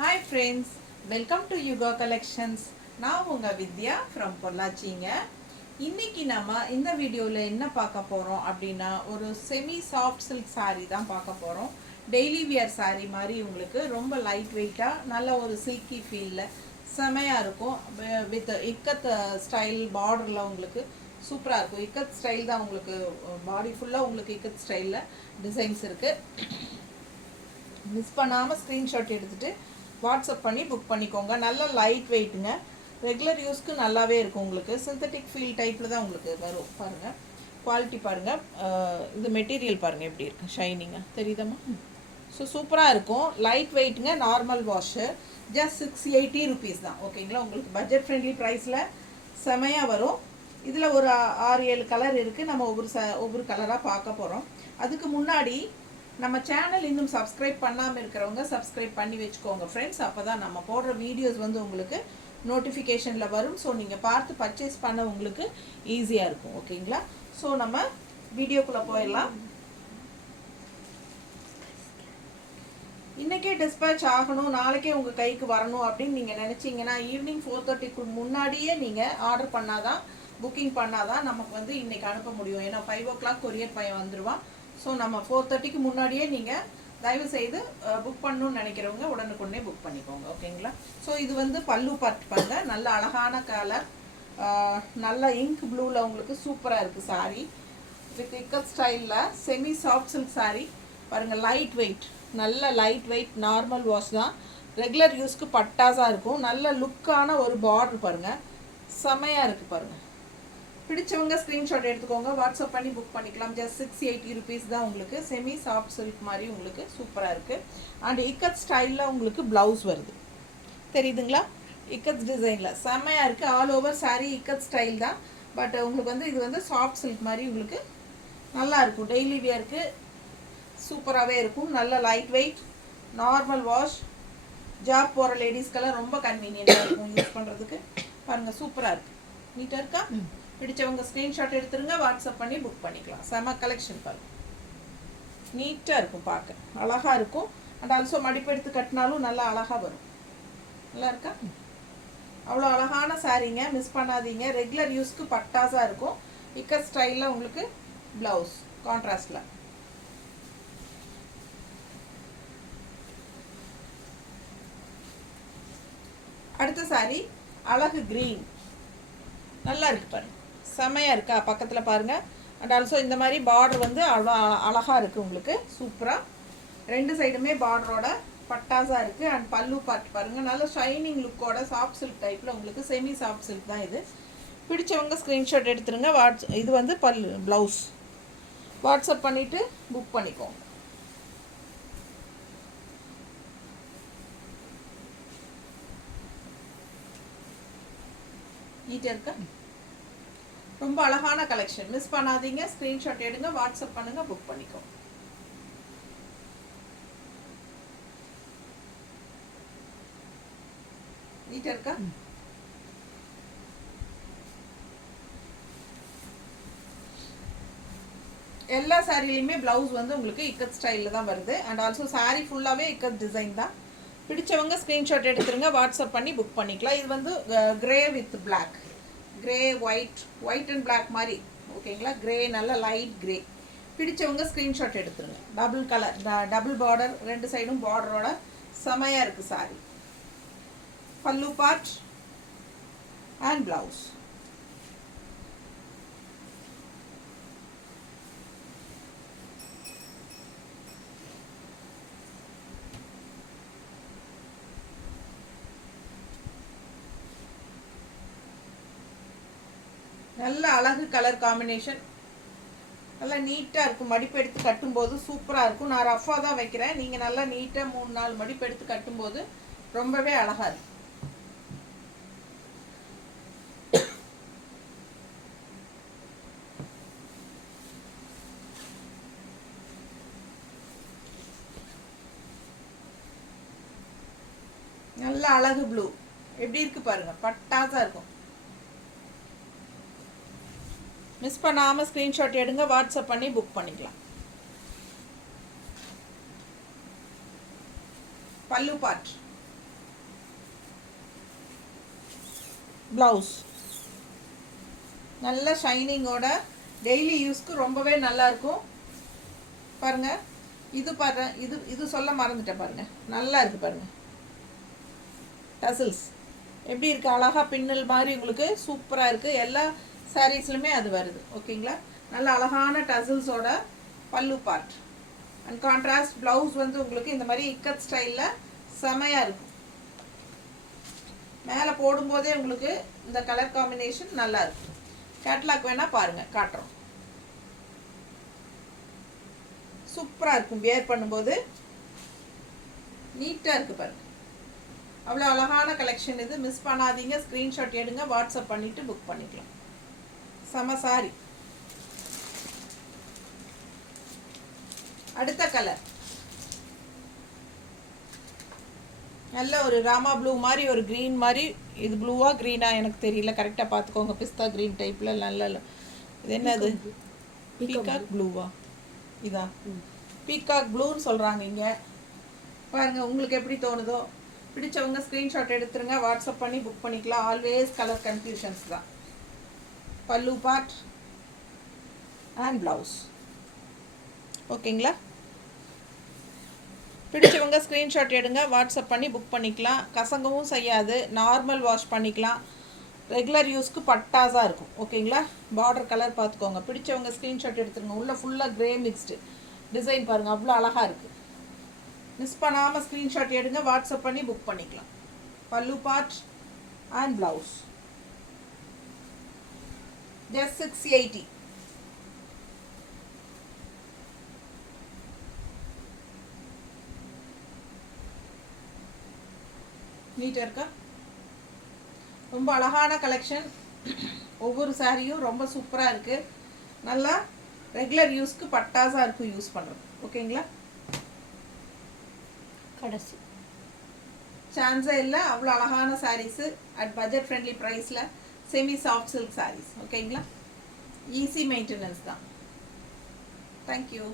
Hi friends, welcome to Yuga Collections. நான் உங்க வித்யா from பொள்ளாச்சிங்க. இன்னைக்கு நம்ம இந்த வீடியோல என்ன பார்க்க போறோம் அப்படின்னா ஒரு செமி சாஃப்ட் சில்க் saree தான் பார்க்க போறோம். டெய்லி வியர் saree மாதிரி உங்களுக்கு ரொம்ப லைட் வெயிட்டா நல்ல ஒரு சில்கி ஃபீல்ல செமையா இருக்கும். வித் இக்கத் ஸ்டைல் பார்டர்ல உங்களுக்கு சூப்பரா இருக்கும். இக்கத் ஸ்டைல் தான் உங்களுக்கு பாடி ஃபுல்லா உங்களுக்கு இக்கத் ஸ்டைல்ல டிசைன்ஸ் இருக்கு. மிஸ் பண்ணாமல் ஸ்க்ரீன்ஷாட் எடுத்துகிட்டு வாட்ஸ்அப் பண்ணி புக் பண்ணிக்கோங்க. நல்ல லைட் வெயிட்டுங்க, ரெகுலர் யூஸ்க்கு நல்லாவே இருக்கும். உங்களுக்கு சிந்தட்டிக் ஃபீல் டைப்பில் தான் உங்களுக்கு வரும். பாருங்கள், குவாலிட்டி பாருங்கள், இது மெட்டீரியல் பாருங்கள் எப்படி இருக்குது, ஷைனிங்காக தெரியுதம்மா. ஸோ சூப்பராக இருக்கும், லைட் வெயிட்டுங்க, நார்மல் வாஷு, ஜஸ்ட் 680 rupees தான். ஓகேங்களா, உங்களுக்கு பட்ஜெட் ஃப்ரெண்ட்லி ப்ரைஸில் செமையாக வரும். இதில் ஒரு 6-7 கலர் இருக்குது. நம்ம ஒவ்வொரு கலராக பார்க்க போகிறோம். அதுக்கு முன்னாடி நம்ம சேனல் இன்னும் சப்ஸ்கிரைப் பண்ணாமல் இருக்கிறவங்க சப்ஸ்கிரைப் பண்ணி வச்சுக்கோங்க ஃப்ரெண்ட்ஸ். அப்போ தான் நம்ம போடுற வீடியோஸ் வந்து உங்களுக்கு நோட்டிஃபிகேஷனில் வரும். ஸோ நீங்கள் பார்த்து பர்ச்சேஸ் பண்ண உங்களுக்கு ஈஸியாக இருக்கும். ஓகேங்களா, ஸோ நம்ம வீடியோக்குள்ளே போயிடலாம். இன்றைக்கே டிஸ்பேச் ஆகணும், நாளைக்கே உங்கள் கைக்கு வரணும் அப்படின்னு நீங்கள் நினச்சிங்கன்னா ஈவினிங் 4:30க்கு முன்னாடியே நீங்கள் ஆர்டர் பண்ணாதான், புக்கிங் பண்ணாதான் நமக்கு வந்து இன்றைக்கி அனுப்ப முடியும். ஏன்னா 5 o'clock கொரியர் பையன் வந்துடுவான். ஸோ நம்ம 4:30க்கு முன்னாடியே நீங்கள் தயவு செய்து புக் பண்ணணும்னு நினைக்கிறவங்க உடனுக்குடனே புக் பண்ணிக்கோங்க. ஓகேங்களா, ஸோ இது வந்து பல்லு பார்ட் பாருங்க, நல்ல அழகான கலர், நல்ல இங்க் ப்ளூவில் உங்களுக்கு சூப்பராக இருக்குது சாரீ. வித் இக்கத் ஸ்டைலில் செமி சாஃப்ட் சில்க் சாரீ பாருங்கள். லைட் வெயிட், நல்ல லைட் வெயிட், நார்மல் வாஷ் தான், ரெகுலர் யூஸ்க்கு பட்டாஸாக இருக்கும். நல்ல லுக்கான ஒரு பார்டர் பாருங்கள், செமையாக இருக்குது பாருங்கள். பிடிச்சவங்க ஸ்க்ரீன்ஷாட் எடுத்துக்கோங்க, வாட்ஸ்அப் பண்ணி புக் பண்ணிக்கலாம். ஜஸ்ட் 680 rupees தான். உங்களுக்கு செமி சாஃப்ட் சில்க் மாதிரி உங்களுக்கு சூப்பராக இருக்குது. அண்ட் இக்கத் ஸ்டைலில் உங்களுக்கு ப்ளவுஸ் வருது, தெரியுதுங்களா? இக்கத் டிசைனில் செம்மையாக இருக்குது. All over sari ikat style தான். பட் உங்களுக்கு வந்து இது வந்து சாஃப்ட் சில்க் மாதிரி உங்களுக்கு நல்லா இருக்கும். டெய்லி வியருக்கு சூப்பராகவே இருக்கும். நல்ல light weight, normal wash, job போகிற லேடிஸ்க்கெல்லாம் ரொம்ப கன்வீனியண்ட்டாக இருக்கும் யூஸ் பண்ணுறதுக்கு. பாருங்கள், சூப்பராக இருக்குது, நீட்டாக இருக்கா? பிடிச்சவங்க ஸ்க்ரீன்ஷாட் எடுத்துருங்க, வாட்ஸ்அப் பண்ணி புக் பண்ணிக்கலாம். செம கலெக்ஷன் பாருங்கள், நீட்டாக இருக்கும், பார்க்க அழகாக இருக்கும். அண்ட் ஆல்சோ மடிப்பு எடுத்து கட்டினாலும் நல்லா அழகாக வரும். நல்லா இருக்கா? அவ்வளோ அழகான சாரீங்க, மிஸ் பண்ணாதீங்க. ரெகுலர் யூஸ்க்கு பட்டாஸாக இருக்கும். இக்கத் ஸ்டைலில் உங்களுக்கு ப்ளவுஸ் கான்ட்ராஸ்டில். அடுத்த சாரீ அழகு க்ரீன், நல்லா இருக்குது பாருங்கள், செமையாக இருக்கா? பக்கத்தில் பாருங்கள். அண்ட் ஆல்சோ இந்த மாதிரி பார்டர் வந்து அவ்வளோ அழகாக இருக்குது உங்களுக்கு, சூப்பராக. ரெண்டு சைடுமே பார்டரோட பட்டாஸாக இருக்குது. அண்ட் பல்லு பார்ட் பாருங்கள், நல்ல ஷைனிங் லுக்கோட சாஃப்ட் சில்க் டைப்பில் உங்களுக்கு செமி சாஃப்ட் சில்க் தான் இது. பிடிச்சவங்க ஸ்க்ரீன்ஷாட் எடுத்துருங்க. இது வந்து ப்ளவுஸ், வாட்ஸ்அப் பண்ணிவிட்டு புக் பண்ணிக்கோங்க. நீட்டாக இருக்கா? ரொம்ப அழகான கலெக்ஷன், மிஸ் பண்ணாதீங்க. ஸ்க்ரீன்ஷாட் எடுங்க, வாட்ஸ்அப் பண்ணுங்க, புக் பண்ணிக்கோ. நீட்டா இருக்கா? எல்லா சாரிலையுமே பிளவுஸ் வந்து உங்களுக்கு இக்கத் ஸ்டைலில் தான் வருது. அண்ட் ஆல்சோ சாரீ ஃபுல்லாகவே இக்கத் டிசைன் தான். பிடிச்சவங்க ஸ்க்ரீன்ஷாட் எடுத்துருங்க, வாட்ஸ்அப் பண்ணி புக் பண்ணிக்கலாம். இது வந்து grey with black, grey white and black மாதிரி. ஓகேங்களா, கிரே, நல்ல லைட் கிரே. பிடிச்சவங்க ஸ்க்ரீன்ஷாட் எடுத்துருங்க. டபுள் கலர், டபுள் பார்டர், ரெண்டு சைடும் பார்டரோட செமையாக இருக்குது சாரி. பல்லு பார்ட் அண்ட் ப்ளவுஸ். நல்ல அழகு கலர் காம்பினேஷன், நல்லா நீட்டாக இருக்கும். மடிப்பு எடுத்து கட்டும்போது சூப்பராக இருக்கும். நான் ரஃபாக தான் வைக்கிறேன், நீங்கள் நல்லா நீட்டாக 3-4 மடிப்பு எடுத்து கட்டும்போது ரொம்பவே அழகாக இருக்கும். நல்ல அழகு ப்ளூ எப்படி இருக்கு பாருங்க, பட்டாசா இருக்கும். மிஸ் பண்ணாமல் ஸ்க்ரீன்ஷாட் எடுங்க, வாட்ஸ்அப் பண்ணி புக் பண்ணிக்கலாம். பல்லு பார்ட் ப்ளவுஸ் நல்ல ஷைனிங்கோட டெய்லி யூஸ்க்கு ரொம்பவே நல்லாயிருக்கும். பாருங்கள், இது பாருங்கள், இது சொல்ல மறந்துட்டேன். பாருங்கள், நல்லா இருக்குது பாருங்கள். டசில்ஸ் எப்படி இருக்குது, அழகாக பின்னல் மாதிரி உங்களுக்கு சூப்பராக இருக்குது. எல்லா சாரீஸ்லையுமே அது வருது. ஓகேங்களா, நல்ல அழகான டசில்ஸோட பல்லு பார்ட் அண்ட் கான்ட்ராஸ்ட் ப்ளவுஸ் வந்து உங்களுக்கு இந்த மாதிரி இக்கத் ஸ்டைலில் செமையாக இருக்கும். மேலே போடும்போதே உங்களுக்கு இந்த கலர் காம்பினேஷன் நல்லா இருக்கும். கேட்லாக் வேணால் பாருங்கள், காட்டுறோம். சூப்பராக இருக்கும், வியர் பண்ணும்போது நீட்டாக இருக்குது பாருங்கள். அவ்வளோ அழகான கலெக்ஷன் இது. மிஸ் பண்ணாதீங்க, ஸ்க்ரீன்ஷாட் எடுங்க, வாட்ஸ்அப் பண்ணிவிட்டு புக் பண்ணிக்கலாம். செம சாரி. அடுத்த கலர் நல்ல ஒரு ராமா ப்ளூ மாதிரி, ஒரு க்ரீன் மாதிரி. இது ப்ளூவா க்ரீனா எனக்கு தெரியல, கரெக்டாக பார்த்துக்கோங்க. பிஸ்தா க்ரீன் டைப்பில் நல்ல. இது என்னது, பீகாக் ப்ளூவா? இதா பீகாக் ப்ளூன்னு சொல்கிறாங்க இங்கே. பாருங்கள், உங்களுக்கு எப்படி தோணுதோ. பிடிச்சவங்க ஸ்க்ரீன்ஷாட் எடுத்துருங்க, வாட்ஸ்அப் பண்ணி புக் பண்ணிக்கலாம். ஆல்வேஸ் கலர் கன்ஃபியூஷன்ஸ் தான். பல்லு பார்ட் அண்ட் ப்ளவுஸ். ஓகேங்களா, பிடிச்சவங்க ஸ்க்ரீன்ஷாட் எடுங்க, வாட்ஸ்அப் பண்ணி புக் பண்ணிக்கலாம். கசங்கவும் செய்யாது, நார்மல் வாஷ் பண்ணிக்கலாம். ரெகுலர் யூஸ்க்கு பட்டாஸாக இருக்கும். ஓகேங்களா, பார்டர் கலர் பார்த்துக்கோங்க. பிடிச்சவங்க ஸ்க்ரீன்ஷாட் எடுத்துருங்க. உள்ளே ஃபுல்லாக க்ரே மிக்ஸ்டு டிசைன் பாருங்கள், அவ்வளோ அழகாக இருக்குது. மிஸ் பண்ணாமல் ஸ்க்ரீன்ஷாட் எடுங்க, வாட்ஸ்அப் பண்ணி புக் பண்ணிக்கலாம். பல்லு பார்ட் அண்ட் ப்ளவுஸ் ஜஸ்ட் 680. நீட்டாக இருக்கா? ரொம்ப அழகான கலெக்ஷன். ஒவ்வொரு சாரியும் ரொம்ப சூப்பராக இருக்குது. நல்லா ரெகுலர் யூஸ்க்கு பட்டாஸாக இருக்கும் யூஸ் பண்ணுறது. ஓகேங்களா, கடைசி சான்ஸே இல்லை. அவ்வளோ அழகான சாரீஸு அட் பட்ஜெட் ஃப்ரெண்ட்லி ப்ரைஸில் செமி சாஃப்ட் சில்க் சாரீஸ். ஓகேங்களா, ஈஸி மெயின்டெனன்ஸ் தான். தேங்க்யூ.